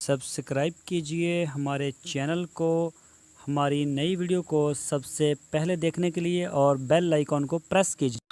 Subscribe कीजिए हमारे channel को, हमारी नई वीडियो को सबसे पहले देखने के लिए और बेल आइकॉन को प्रेस कीजिए।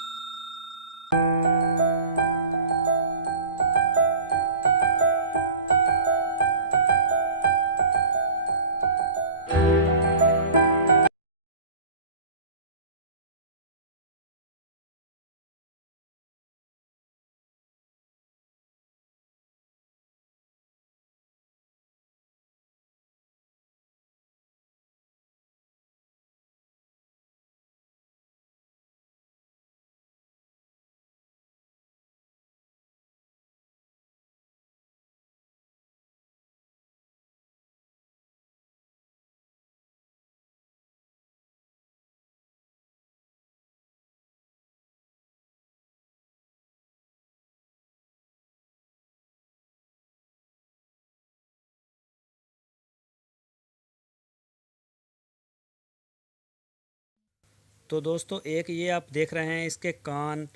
तो दोस्तों एक ये आप देख रहे हैं इसके कान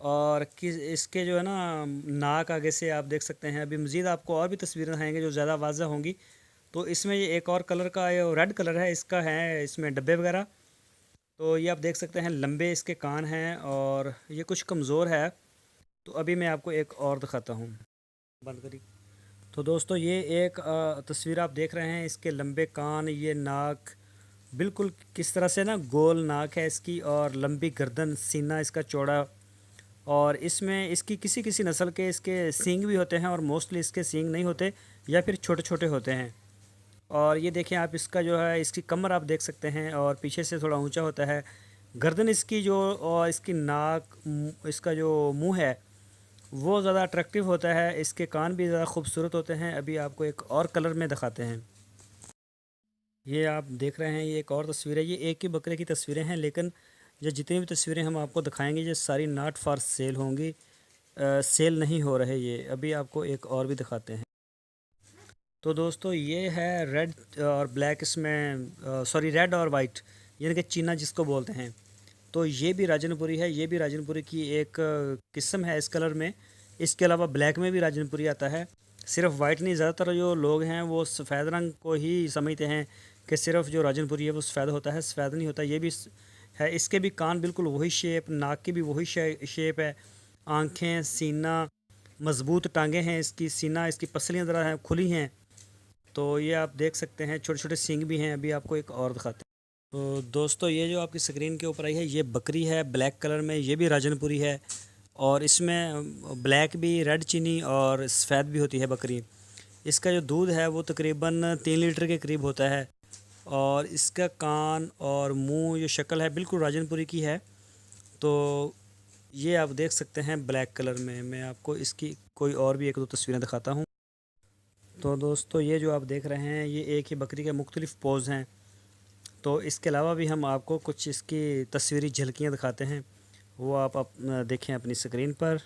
और किस इसके जो है ना नाक आगे से आप देख सकते हैं। अभी मज़ीद आपको और भी तस्वीरें दिखाएंगे जो ज़्यादा वाज़ह होंगी। तो इसमें ये एक और कलर का ये रेड कलर है इसका, है इसमें डब्बे वगैरह। तो ये आप देख सकते हैं लंबे इसके कान हैं और ये कुछ कमज़ोर है। तो अभी मैं आपको एक और दिखाता हूँ, बंद करी। तो दोस्तों ये एक तस्वीर आप देख रहे हैं, इसके लंबे कान, ये नाक बिल्कुल किस तरह से ना गोल नाक है इसकी और लंबी गर्दन, सीना इसका चौड़ा। और इसमें इसकी किसी किसी नस्ल के इसके सींग भी होते हैं और मोस्टली इसके सींग नहीं होते या फिर छोटे छोटे होते हैं। और ये देखें आप, इसका जो है इसकी कमर आप देख सकते हैं और पीछे से थोड़ा ऊंचा होता है। गर्दन इसकी जो और इसकी नाक, इसका जो मुंह है वो ज़्यादा अट्रैक्टिव होता है। इसके कान भी ज़्यादा खूबसूरत होते हैं। अभी आपको एक और कलर में दिखाते हैं। ये आप देख रहे हैं, ये एक और तस्वीर है। ये एक ही बकरे की तस्वीरें हैं, लेकिन ये जितनी भी तस्वीरें हम आपको दिखाएंगे ये सारी नॉट फॉर सेल होंगी। सेल नहीं हो रहे ये। अभी आपको एक और भी दिखाते हैं। तो दोस्तों ये है रेड और ब्लैक, इसमें सॉरी रेड और वाइट, यानी कि चीना जिसको बोलते हैं। तो ये भी राजनपुरी है, ये भी राजनपुरी की एक किस्म है इस कलर में। इसके अलावा ब्लैक में भी राजनपुरी आता है। सिर्फ वाइट नहीं, ज़्यादातर जो लोग हैं वो सफ़ेद रंग को ही समझते हैं कि सिर्फ जो राजनपुरी है वो सफ़ेद होता है। सफ़ेद नहीं होता। ये भी है। इसके भी कान बिल्कुल वही शेप, नाक की भी वही शेप है, आँखें, सीना, मज़बूत टांगें हैं इसकी, सीना इसकी पसलियाँ ज़रा हैं खुली हैं। तो ये आप देख सकते हैं, छोटे छोटे सींग भी हैं। अभी आपको एक और दिखाते हैं। तो दोस्तों ये जो आपकी स्क्रीन के ऊपर आई है ये बकरी है ब्लैक कलर में। ये भी राजनपुरी है और इसमें ब्लैक भी, रेड चीनी और सफ़ेद भी होती है बकरी। इसका जो दूध है वो तकरीबन 3 लीटर के करीब होता है। और इसका कान और मुंह, जो शक्ल है बिल्कुल राजनपुरी की है। तो ये आप देख सकते हैं ब्लैक कलर में। मैं आपको इसकी कोई और भी एक दो तस्वीरें दिखाता हूँ। तो दोस्तों ये जो आप देख रहे हैं ये एक ही बकरी के मुख्तलिफ़ पोज़ हैं। तो इसके अलावा भी हम आपको कुछ इसकी तस्वीरी झलकियाँ दिखाते हैं, वो आप देखें अपनी स्क्रीन पर।